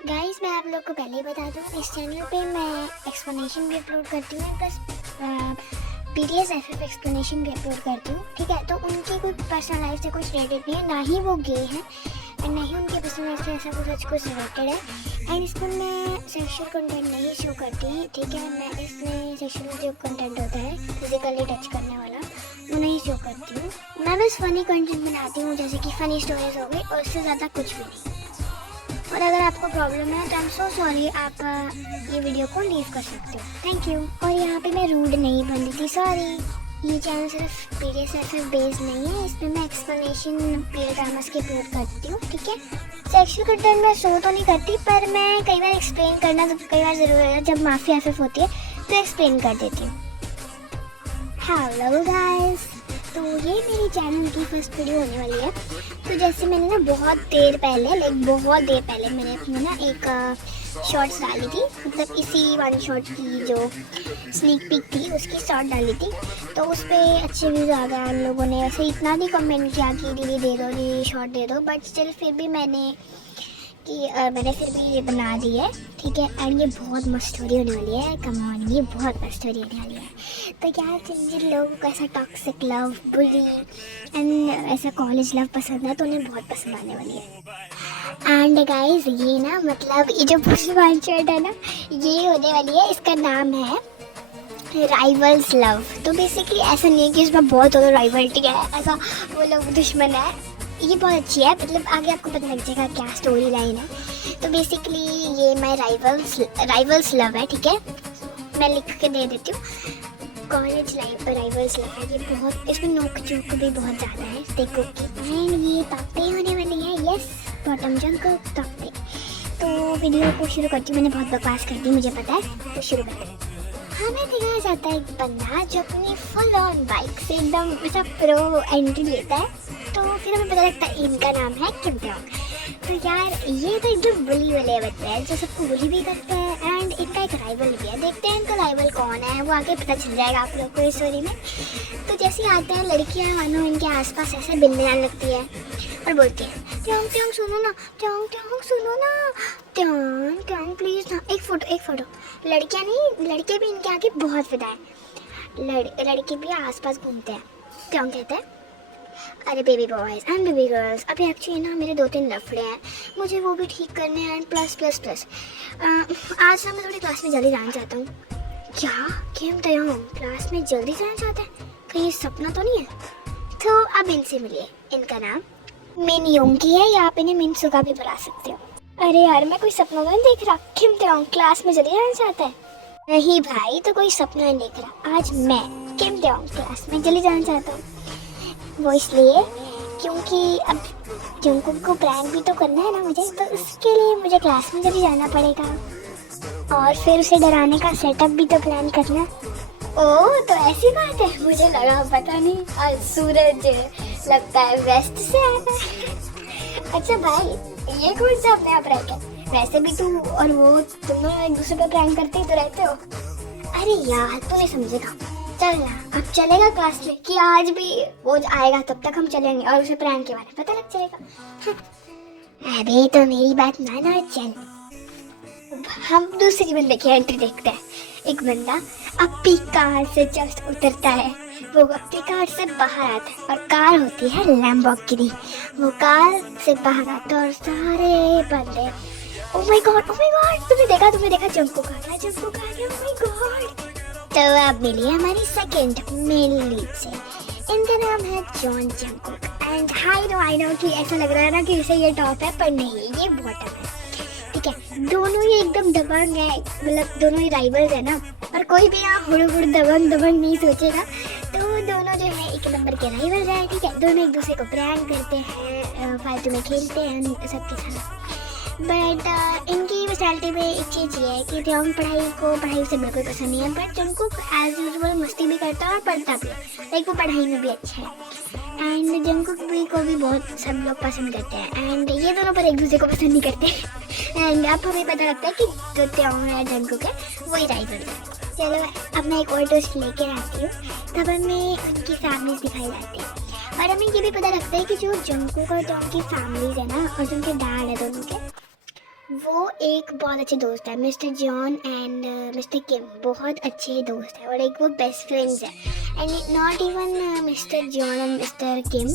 Guys मैं आप लोग को पहले ही बता दूँ, इस चैनल पे मैं एक्सप्लेनेशन भी अपलोड करती हूँ प्लस BTS FF एक्सप्लेनेशन भी अपलोड करती हूँ। ठीक है, तो उनकी कोई पर्सनल लाइफ से कुछ रिलेटेड नहीं है, ना ही वो गे हैं एंड ना ही उनके पर्सनल लाइफ से ऐसा कुछ रिलेटेड है। एंड इसमें मैं सेक्शुअल कंटेंट नहीं शो करती। ठीक है, मैं इसमें सेक्शुअल जो कंटेंट होता है फिजिकली टच करने वाला वो नहीं शो करती हूँ। मैं बस फ़नी कंटेंट बनाती हूँ, जैसे कि फ़नी स्टोरीज हो गई, और उससे ज़्यादा कुछ भी नहीं। और अगर आपको प्रॉब्लम है तो आई एम सो सॉरी, आप ये वीडियो को लीव कर सकते हो। Thank you. और यहाँ पे मैं रूड नहीं बन रही थी, सॉरी। ये चैनल सिर्फ BTS FF बेस्ड नहीं है, इसमें मैं एक्सप्लेनेशन पीरियड ड्रामास के अपलोड करती हूँ। ठीक है, सेक्शुअल कंटेंट मैं शो तो नहीं करती, पर मैं कई बार एक्सप्लेन करना तो कई बार ज़रूर है। जब माफी FF होती है तो एक्सप्लेन कर देती हूँ। हेलो गाइस, तो ये मेरी चैनल की फर्स्ट वीडियो होने वाली है। तो जैसे मैंने ना बहुत देर पहले मैंने अपनी ना एक शॉर्ट्स डाली थी, मतलब इसी वन शॉट की जो स्नीक पीक थी उसकी शॉर्ट डाली थी। तो उस पर अच्छे व्यूज़ आ गए, उन लोगों ने वैसे इतना भी कमेंट किया कि दीदी दे दो, दीदी शॉर्ट दे दो, बट स्टिल फिर भी मैंने फिर भी ये बना दी है। ठीक है, एंड ये बहुत मस्त स्टोरी होने वाली है। कम ऑन, ये बहुत मस्त स्टोरी होने वाली है। तो क्या जिन लोगों को ऐसा टॉक्सिक लव, बुली एंड ऐसा कॉलेज लव पसंद है तो उन्हें बहुत पसंद आने वाली है। एंड गाइस ये ना, मतलब ये जो फर्स्ट वन शॉट है ना, ये होने वाली है, इसका नाम है राइवल्स लव। तो बेसिकली ऐसा नहीं है कि इसमें बहुत ज़्यादा राइवल्टी है, ऐसा वो लोग दुश्मन है। ये बहुत अच्छी है, मतलब आगे आपको पता लग जाएगा क्या स्टोरी लाइन है। तो बेसिकली ये माय राइवल्स लव है। ठीक है, मैं लिख के दे देती हूँ, कॉलेज लाइफ पर राइवल्स लव है। ये बहुत, इसमें नोक झोंक भी बहुत ज़्यादा है देखो कि। एंड ये ताप्ते होने वाली है, यस, बॉटम जंक ताप्ते। तो वीडियो को शुरू करती हूँ, मैंने बहुत बकवास कर दी मुझे पता है, तो शुरू करते हैं। हमें दिखाया जाता है एक बंदा जो अपनी फुल ऑन बाइक से एकदम ऐसा प्रो एंट्री लेता है। तो फिर हमें पता लगता है इनका नाम है किम डोंग। तो यार ये तो एकदम बुली वाले बच्चे हैं जो सबको बुली भी करते हैं, एंड इनका एक राइवल भी है। देखते हैं इनका राइवल कौन है, वो आगे पता चल जाएगा आप लोग को इस स्टोरी में। तो जैसे आते हैं लड़कियां, मानो इनके आसपास ऐसे बिल्ली आने लगती है और बोलती है ट्योंग ट्योंग सुनो ना, ट्योंग ट्योंग सुनो ना, ट्योंग ट्योंग प्लीज़ ना, एक फ़ोटो। लड़कियां नहीं, लड़के भी इनके आगे बहुत फिदा है। लड़के भी आसपास घूमते हैं। ट्योंग कहते हैं अरे baby boys and baby girls, अभी एक्चुअली ना मेरे 2-3 लफड़े हैं, मुझे वो भी ठीक करने हैं। एंड प्लस आज ना मैं थोड़ी क्लास में जल्दी जाना चाहता हूँ। क्या किम डोंग क्लास में जल्दी जाना चाहता है, कहीं ये सपना तो नहीं है? तो अब इनसे मिलिए, इनका नाम मिन योंगी है, या आप इन्हें मिनसू का भी बुला सकते हो। अरे यार मैं कोई सपना तो नहीं देख रहा, किम डोंग क्लास में जल्दी जाना चाहता है? नहीं भाई, तो कोई सपना नहीं देख रहा, आज मैं किम डोंग क्लास में जल्दी जाना चाहता हूँ। वो इसलिए क्योंकि अब जंगकुक को प्रैंक भी तो करना है ना मुझे, तो उसके लिए मुझे क्लास में जल्दी जाना पड़ेगा और फिर उसे डराने का सेटअप भी तो प्लान करना। ओह तो ऐसी बात है, मुझे लगा पता नहीं आज सूरज लगता है वेस्ट से आया है। अच्छा भाई ये कौन सा अपने आप प्रैंक है? वैसे भी तू और वो तुम लोग एक दूसरे पे प्रैंक करते ही तो रहते हो। अरे यार तू नहीं समझेगा, चल ना अब चलेगा क्लास में कि आज भी वो आएगा तब तक हम चलेंगे और उसे प्रैंक के बारे में पता लग जाएगा। अबे तो मेरी बात मानो, चल हम दूसरी बंदे की एंट्री देखते हैं। एक बंदा अपनी कार से जस्ट उतरता है, वो अपनी कार से बाहर आता है और कार होती है लैम्बोर्गिनी। वो कार से बाहर आता है और सारे बंदे ओह माय गॉड तुमने देखा जंगकुक आ गया, ओह माय गॉड। तो अब मिली हमारी सेकंड मेन लीड से, इनका नाम है John Jungkook. And I know कि ऐसा लग रहा है ना कि इसे ये टॉप है, पर नहीं ये बॉटम है। ठीक है, दोनों ही एकदम दबंग है, मतलब दोनों ही राइवल्स है ना, और कोई भी यहाँ हुड़ दबंग नहीं सोचेगा। तो दोनों जो है एक नंबर के राइवल्स है। ठीक है, दोनों एक दूसरे को प्रैंक करते हैं, फालतू में खेलते हैं सबके साथ। बट इनकी पर्सनैलिटी में एक चीज़ ये है कि ट्योंग पढ़ाई उसे बिल्कुल पसंद नहीं है, बट जंगकुक एज यूजुअल मस्ती भी करता है और पढ़ता भी है, लाइक वो पढ़ाई में भी अच्छा है। एंड जंगकुक को भी बहुत सब लोग पसंद करते हैं, एंड ये दोनों पर एक दूसरे को पसंद नहीं करते। एंड अब हमें पता लगता है कि जो ट्योंग है जंगकुक है वही राइवल है। चलो अब मैं एक और ट्विस्ट लेकर आती हूँ, तब हमें उनकी फैमिलीज दिखाई जाती है और हमें ये भी पता लगता है कि जो जंगकुक और ट्योंग की फैमिलीज है ना, और जो उनके डैड है दोनों के, वो एक बहुत अच्छे दोस्त है, Mr John and Mr Kim, बहुत अच्छे दोस्त हैं और एक वो बेस्ट फ्रेंड्स हैं। And not even Mr John and Mr Kim,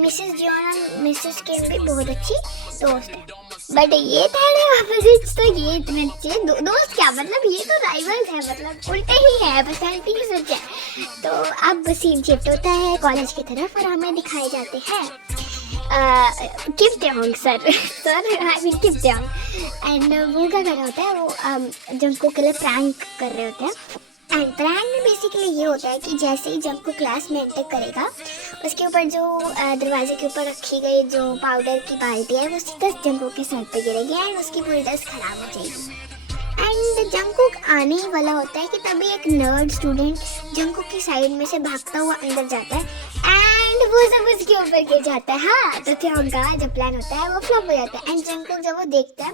Mrs John and Mrs Kim भी बहुत अच्छी दोस्त है। बट ये थर्ड ऑपोजिट्स तो ये इतने अच्छे दोस्त क्या, मतलब ये तो राइवल्स है, मतलब उल्टे ही है, पर्सनैलिटी ही सच है। तो अब सीन शिफ्ट होता है कॉलेज की तरफ और हमें दिखाए जाते हैं Kim Tyong sir I mean Kim Tyong. And वो क्या कर रहा होता है, वो जंगकुक के लिए प्रैंक कर रहे होते हैं। एंड प्रैंक में बेसिकली ये होता है कि जैसे ही जंगकुक क्लास में एंटर करेगा, उसके ऊपर जो दरवाजे के ऊपर रखी गई जो पाउडर की बाल्टी है वो सीधा जंगकुक के सर पे गिरेगी एंड उसकी पूरी ड्रेस खराब हो जाएगी। एंड जंगकुक आने ही वाला होता है कि तभी एक नर्ड स्टूडेंट जंगकुक की साइड में से भागता हुआ अंदर जाता है एंड वो सब उसके ऊपर गिर जाता है। हाँ, तो त्योंग का जो प्लान होता है वो फ्लॉप हो जाता है। एंड जंगकुक जब वो देखता है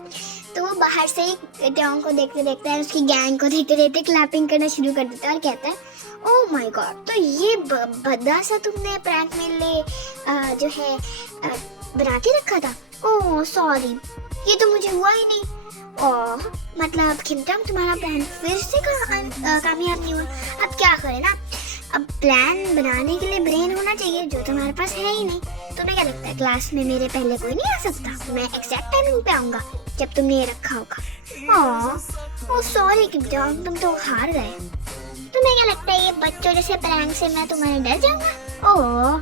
तो वो बाहर से ही त्योंग को देखते देखते है, उसकी गैंग को देखते देखते क्लैपिंग करना शुरू कर देता है और कहता है ओह माय गॉड, तो ये भद्दा सा तुमने प्रैंक में ले जो है बना के रखा था। ओह सॉरी, ये तो मुझे हुआ ही नहीं। ओह मतलब किम त्योंग, तुम्हारा प्लान फिर से कामयाब नहीं हुआ। अब क्या करें ना, अब प्लान बनाने के लिए ब्रेन होना चाहिए जो तुम्हारे पास है ही नहीं। तुम्हें क्या लगता है क्लास में मेरे पहले कोई नहीं आ सकता? मैं एग्जैक्ट टाइमिंग पे आऊँगा जब तुमने ये रखा होगा। ओह सॉरी किम त्योंग, तुम तो हार गए। तुम्हें क्या लगता है ये बच्चों जैसे प्रैंक से मैं तुम्हारे डर जाऊँगा? ओह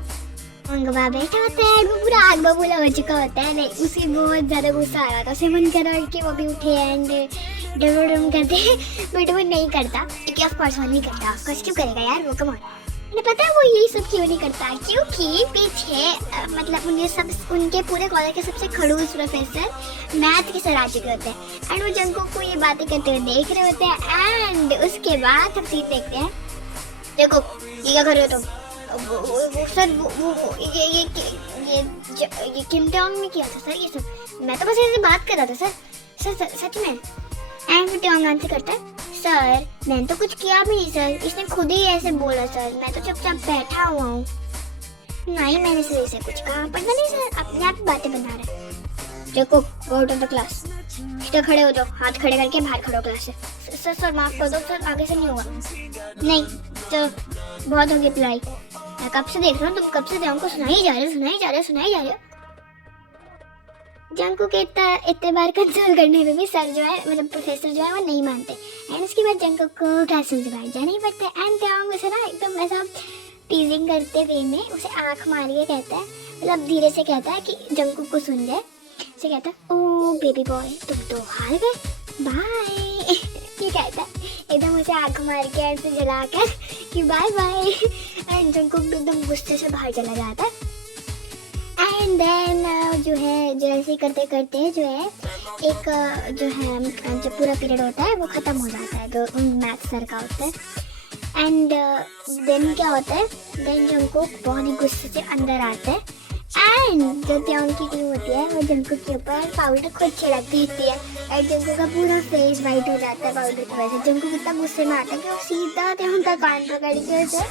मंगवा बैठा होता है, वो पूरा आग बबूला हो चुका होता है। नहीं, उसे बहुत ज़्यादा गुस्सा आ रहा था, उसे मन कर रहा है कि वो भी उठे एंड डम करते हैं, बट वो नहीं करता क्योंकि ऑफ कोर्स वो नहीं करता। ऑफ कोर्स क्यों करेगा यार, वो कम ऑन। मुझे पता है वो यही सब क्यों नहीं करता, क्योंकि पीछे मतलब उनके पूरे कॉलेज के सबसे खड़ूस प्रोफेसर मैथ के सर आ चुके होते हैं एंड वो जंगकुक को ये बातें करते हुए देख रहे होते हैं। एंड उसके बाद हम सीन देखते हैं, देखो ये क्या कर रहे हो तुम? वो सर वो ये किम त्योंग ने किया था सर ये सब, मैं तो बस ऐसे बात कर रहा था सर सच में। एंड त्योंग आंसर करता है सर मैंने तो कुछ किया भी नहीं सर, इसने खुद ही ऐसे बोला सर, मैं तो चुपचाप बैठा हुआ हूँ। नहीं मैंने सर इसे कुछ कहा, पता नहीं सर अपने आप बातें बना रहे। देखो go out of the class, सीधे खड़े हो जाओ, हाथ खड़े करके बाहर खड़े हो क्लास से। सर माफ कर दो सर, आगे से नहीं होगा। नहीं चलो बहुत होगी पिलाई, मैं कब से देख रहा हूँ, तुम कब से त्योंग को सुनाई जा रहे हो। जंगकुक के इतने बार कंसोल करने में भी सर जो है मतलब प्रोफेसर जो है वो नहीं मानते। एंड उसके बाद जंगकुक को क्लास से बाहर जाना ही पड़ता है। एंड त्योंग उसे ना एकदम ऐसा टीजिंग करते वे में उसे आँख मार के कहता है, मतलब धीरे से कहता है कि जंगकुक को सुन जाए। उसे कहता है ओ बेबी बॉय तुम तो हार गए, बाय ये कहता है एकदम उसे आँख मार के ऐसे जला कर कि बाय बाय। एंड जंगकुक एकदम गुस्से से बाहर चला जाता है। एंड देन जो है जैसे करते करते जो है एक जो है जो पूरा पीरियड होता है वो ख़त्म हो जाता है जो मैथ सर का होता है। एंड देन क्या होता है, देन जंगकुक बहुत ही गुस्से से अंदर आता है एंड जो त्योंग की टीम होती है वो जंगकुक के ऊपर पाउडर खुद छिड़क देती है एंड जंगकुक का पूरा फेस वाइट हो जाता है पाउडर की वजह से। जंगकुक इतना गुस्से में आता है कि वो सीधा त्योंग का कान पकड़ के उसे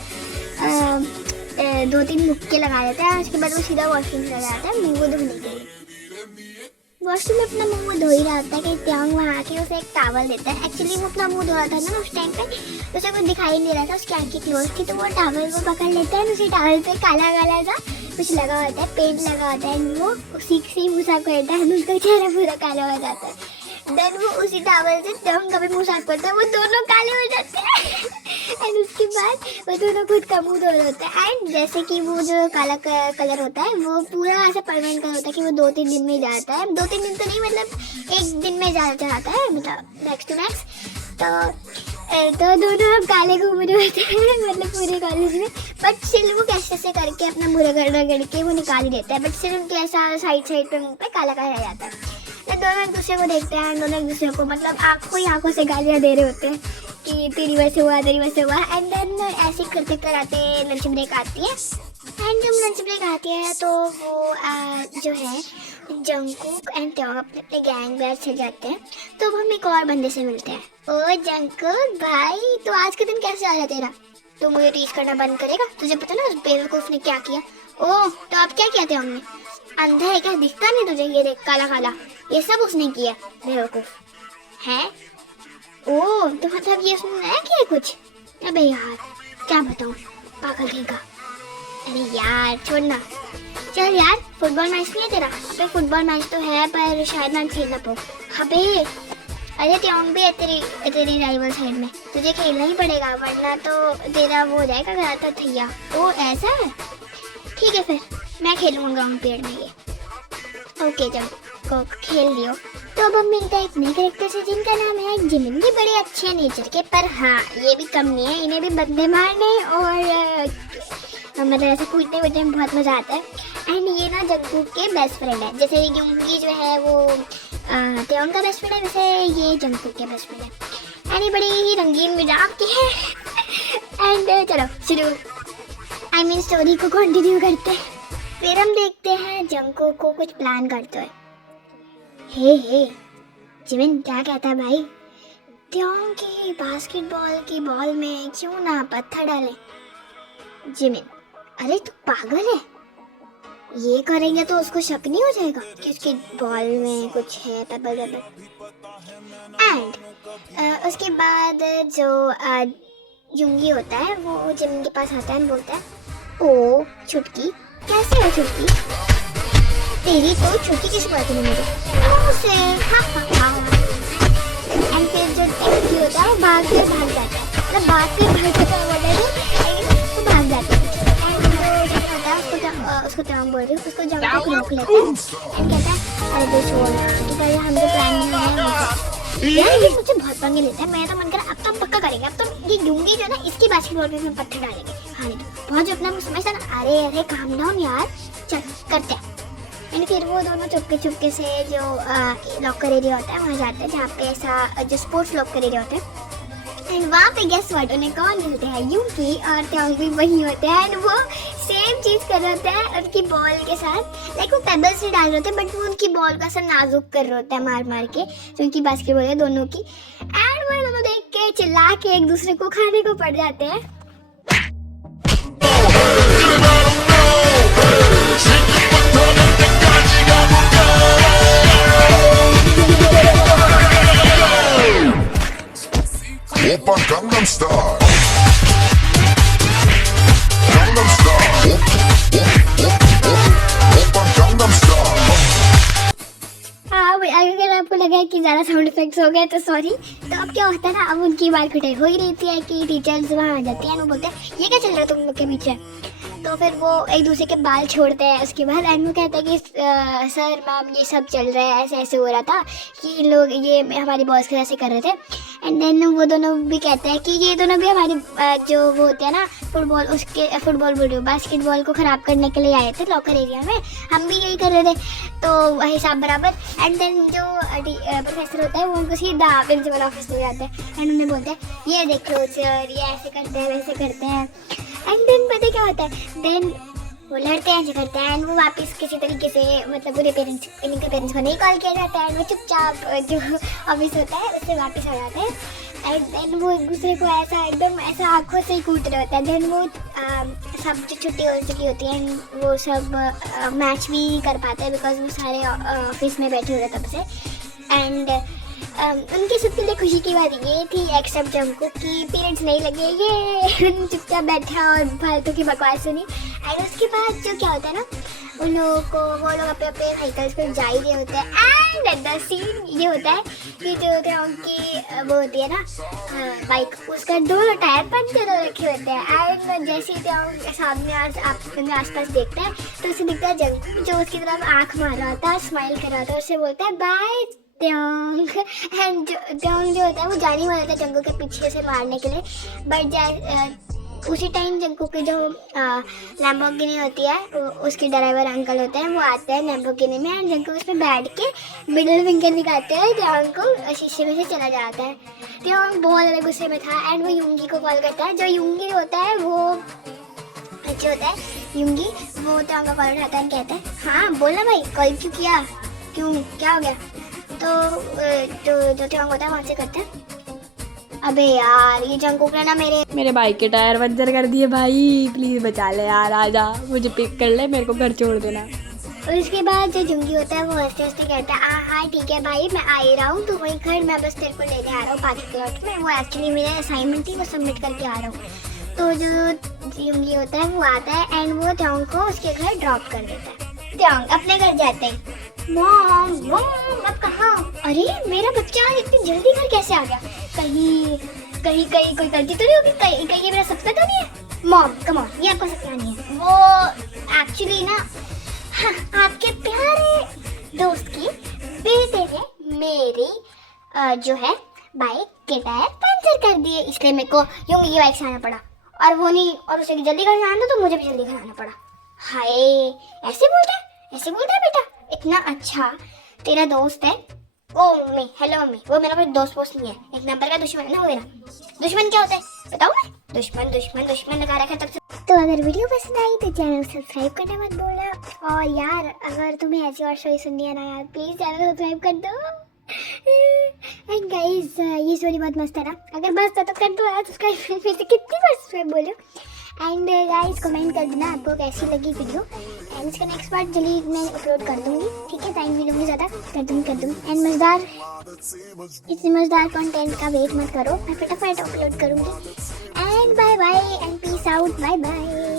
2-3 मुक्के लगा देता है। उसके बाद वो सीधा वॉशरूम चला जाता है मुँह धोने के लिए। वॉशरूम में अपना मुँह धो ही रहा होता है कि त्योंग वहाँ आके उसे एक टावल देता है। एक्चुअली वो अपना मुँह धो रहा था ना उस टाइम पे, तो उसे कुछ दिखाई नहीं रहा था, उसकी आँखें क्लोज थी, तो वो टावल को पकड़ लेता है। उसी टावल पे काला काला सा कुछ लगा होता है, पेंट लगा होता है, वो उसी से मुँह साफ करता है, उसका चेहरा पूरा काला हो जाता है। देन वो उसी टावल से त्योंग का भी मुँह साफ करता है, वो दोनों काले हो जाते हैं। एंड उसके बाद वो दोनों खुद का मुँह धो रहे होते हैं। एंड जैसे कि वो जो काला कलर होता है वो पूरा ऐसा परमानेंट कलर होता है कि वो 2-3 दिन में जाता है। 2-3 दिन तो नहीं, मतलब 1 दिन में जाता है, मतलब मैक्स टू मैक्स। तो दोनों अब काले घूम रहे होते हैं मतलब पूरे कॉलेज में। बट स्टिल वो कैसे करके अपना मुँह रगड़ के वो निकाल ही देता है, बट स्टिल उनके ऐसा साइड पे मुँह पे काला काला रह जाता है। तो दोनों एक दूसरे को देखते हैं, दोनों एक दूसरे को मतलब आंखों से गालियाँ दे रहे होते हैं कि तेरी वजह से हुआ। एंड देन ऐसे करते कराते लंच ब्रेक आती है। एंड जब लंच ब्रेक आती है तो वो जो है जंगकुक एंड त्योंग अपने गैंग बैग से जाते हैं। तो हम एक और बंदे से मिलते हैं। ओ जंगकुक भाई, तो आज का दिन कैसे आ रहा तेरा? तो मुझे टीच करना बंद करेगा? तुझे पता ना उस बेवकूफ़ ने क्या किया? ओह तो अब क्या किया त्योंग ने? अंधा है क्या, दिखता नहीं तुझे? ये देख काला काला। ये सब उसने किया, बेवकूफ है। ओ तो मतलब ये उसने नया किया कुछ? अबे यार क्या बताऊँ, पागल कहेगा। अरे यार छोड़ना, चल यार फुटबॉल मैच नहीं है तेरा? अबे फुटबॉल मैच तो है पर शायद मैं खेलना पाऊँ। अबे अरे त्योंग भी है तेरी राइवल साइड में, तुझे खेलना ही पड़ेगा वरना तो तेरा वो हो जाएगा गया थैया। ओ ऐसा है, ठीक है फिर मैं खेलूंगा ग्राउंड पीरियड में ये। ओके जब को खेल लियो तो अब हम मिलते हैं एक नए कैरेक्टर से जिनका नाम है जिमिन। ये बड़े अच्छे हैं नेचर के, पर हाँ ये भी कम नहीं है, इन्हें भी बंदे मारने और मतलब ऐसे कूदने वूदने में बहुत मज़ा आता है। एंड ये ना जंगकुक के बेस्ट फ्रेंड है, जैसे युंगी जो है वो त्योंग का बेस्ट फ्रेंड है, वैसे ये जंगकुक के बेस्ट फ्रेंड है। एंड ये बड़ी ही रंगीन मिजाज की है। एंड चलो शुरू स्टोरी को कंटिन्यू करते हैं। फिर हम देखते हैं जंगकुक को कुछ प्लान करते हुए। हे जिमिन क्या कहता है भाई, त्योंग की बास्केटबॉल की बॉल में क्यों ना पत्थर डाले? जिमिन अरे तू पागल है, ये करेंगे तो उसको शक नहीं हो जाएगा कि उसकी बॉल में कुछ है पेपर। एंड उसके बाद जो युंगी होता है वो जिमिन के पास आता है, बोलता है ओ छुटकी कैसे हो छुटकी, तेरी तो छुटकी किसी बात नहीं मुझे उसे। एंड फिर जो छुटकी होता है वो भाग जाता है, मतलब भाग जाता है वो भाग जाता है। उसको त्योंग बोल रही हूँ, उसको जंगकुक रोक लेता है एंड कहता है अरे बे छोड़ तो पहले हम जो प्लान में है यार ये मुझे बहुत पंगे लेता है। मैं तो मन कर अब तो हम पक्का करेंगे, अब तो ये युंगी जो है ना इसकी बास्केटबॉल में हम पत्थर डालेंगे। हाँ तो बहुत जो अपना समझता ना, अरे काम डाउन यार चल करते हैं। एंड फिर वो दोनों चुपके से जो लॉकर एरिया होता है वहाँ जाते हैं, जहाँ पे ऐसा जो स्पोर्ट्स लॉकर एरिया होता है। एंड वहाँ पे गेस व्हाट उन्हें कौन मिलते हैं, युंगी और त्योंग भी वही होते हैं। एंड वो सेम चीज़ कर रहे होते हैं उनकी बॉल के साथ, लाइक वो पेबल्स से डाल रहे होते हैं बट वो उनकी बॉल का सब नाजुक कर रहे होते हैं मार के, जो उनकी बास्केटबॉल है दोनों की। एंड वो दोनों देख के चिल्ला के एक दूसरे को खाने को पड़ जाते हैं। Oppa Gangnam Style. Gangnam Style. Oppa Gangnam Style. हाँ अगर आपको लगा है कि ज़्यादा साउंड इफेक्ट्स हो गए तो सॉरी। तो अब क्या होता है ना, अब उनकी बात कुटाई हो ही रहती है कि टीचर्स वहाँ आ जाती है, वो बोलते हैं ये क्या चल रहा है तुम लोग के पीछे। तो फिर वो एक दूसरे के बाल छोड़ते हैं उसके बाद। एंड वो कहता है कि सर मैम ये सब चल रहा है, ऐसे ऐसे हो रहा था कि लोग ये हमारी बॉस के ऐसे कर रहे थे। एंड देन वो दोनों भी कहते हैं कि ये दोनों भी हमारी जो वो होते हैं ना फुटबॉल बोल रही हूँ बास्केटबॉल को ख़राब करने के लिए आए थे लॉकर एरिया में, हम भी यही कर रहे थे तो हिसाब बराबर। एंड देन जो प्रोफेसर होता है वो उनको सीधा प्रिंसिपल ऑफिस में जाते हैं एंड उन्हें बोलते हैं ये देखो सर ये ऐसे करते हैं वैसे करते हैं। एंड देन पता क्या होता है, देन वो लड़ते हैं ऐसे करते हैं एंड वो वापस किसी तरीके से मतलब पूरे इनके पेरेंट्स को नहीं कॉल किया जाता है एंड वो चुपचाप जो ऑफिस होता है उससे वापस आ जाते हैं। एंड देन वो एक दूसरे को ऐसा एकदम ऐसा आंखों से ही कूट रहे होता है। देन वो सब जो छुट्टी हो चुकी होती है वो सब मैच भी कर पाते हैं बिकॉज वो सारे ऑफिस में बैठे हुए तब से। एंड उनकी सबसे खुशी की बात ये थी एक्सेप्ट जंगकुक की पीरियड्स नहीं लगे, ये चुपचाप बैठा और फालतू की बकवास सुनी। एंड उसके बाद जो क्या होता है ना, उन लोगों को वो लोग अपने अपने व्हीकल्स पर जा ही रहे होते हैं। एंड द सीन ये होता है कि जो उनकी वो होती है ना बाइक, उसका दोनों टायर पंचर हो रखे होते हैं। एंड जैसे ही सामने आसपास देखता है तो उसे दिखता है जंगकुक जो उसकी तरफ आँख मार रहा था, स्माइल कर रहा था, उससे बोलता है बाय त्योंग। एंड त्योंग जो होता है वो जाने वाला था जंगकुक के पीछे से मारने के लिए, बट उसी टाइम जंगकुक की जो लैम्बोर्गिनी होती है उसके ड्राइवर अंकल होते हैं वो आते हैं लैम्बोर्गिनी में एंड जंगकुक उसमें बैठ के मिडिल फिंगर दिखाते हैं त्योंग को, शीशे में से चला जाता है। त्योंग बहुत ज़्यादा गुस्से में था एंड वो युंगी को कॉल करता है। जो युंगी होता है वो अच्छे होता है युंगी, वो त्योंग का कॉल उठाता है कहता है हाँ बोलना भाई कॉल क्यों किया, क्यों क्या हो गया। तो जो त्योंग होता है वहाँ से करते हैं अबे यार ये जंगकुक ने ना मेरे बाइक के टायर पंचर कर दिए भाई, प्लीज बचा ले यार, आजा मुझे पिक कर ले, मेरे को घर छोड़ देना। और उसके बाद जो जुंगी होता है वो हंसते हंसते कहता है हाँ ठीक है भाई मैं आ ही रहा हूँ, तो वही घर मैं बस तेरे को लेने आ रहा हूँ पार्किंग प्लॉट में, वो एक्चुअली मेरा असाइनमेंट थी वो सबमिट करके आ रहा हूँ। तो जो जुंगी होता है वो आता है एंड वो त्योंग को उसके घर ड्रॉप कर देता है। त्योंग अपने घर जाते हैं, मॉम मॉम अब कहाँ? अरे मेरा बच्चा इतनी जल्दी घर कैसे आ गया? कहीं कहीं कहीं कोई गलती तो नहीं होगी? कहीं कहीं ये मेरा सपना तो नहीं है? मॉम कम ऑन, ये आपका सपना नहीं है, वो एक्चुअली ना हाँ, आपके प्यारे दोस्त की बेटे ने मेरी जो है बाइक के टायर पंचर कर दिए, इसलिए मेरे को यूं ये बाइक से आना पड़ा, और वो नहीं, और उसे जल्दी घर आना तो मुझे भी जल्दी घर आना पड़ा। हाय ऐसे बोलता है बेटा, इतना अच्छा तेरा दोस्त है। ओ मम्मी, हेलो मम्मी, वो मेरा कोई दोस्त वोस्त नहीं है, एक नंबर का दुश्मन है ना वो मेरा। दुश्मन क्या होता है बताओ? मैं दुश्मन दुश्मन दुश्मन लगा रखा है तब से। तो अगर वीडियो पसंद आई तो चैनल सब्सक्राइब करना मत भूलना, और यार अगर तुम्हें ऐसी और स्टोरी सुननी है ना यार प्लीज चैनल सब्सक्राइब कर दो। एंड गाइस ये स्टोरी बहुत मस्त है ना, अगर मस्त है तो कर दो यार सब्सक्राइब, फिर से कितनी बार सब्सक्राइब बोलो। एंड गाइस कमेंट कर देना आपको कैसी लगी वीडियो, एंड इसका नेक्स्ट पार्ट जल्दी मैं अपलोड कर दूंगी, ठीक है? टाइम भी लूँगी ज़्यादा, कर दूँगी। एंड मज़ेदार इतनी मज़ेदार कंटेंट का वेट मत करो, मैं फटाफट अपलोड करूँगी। And bye bye and peace out, bye bye.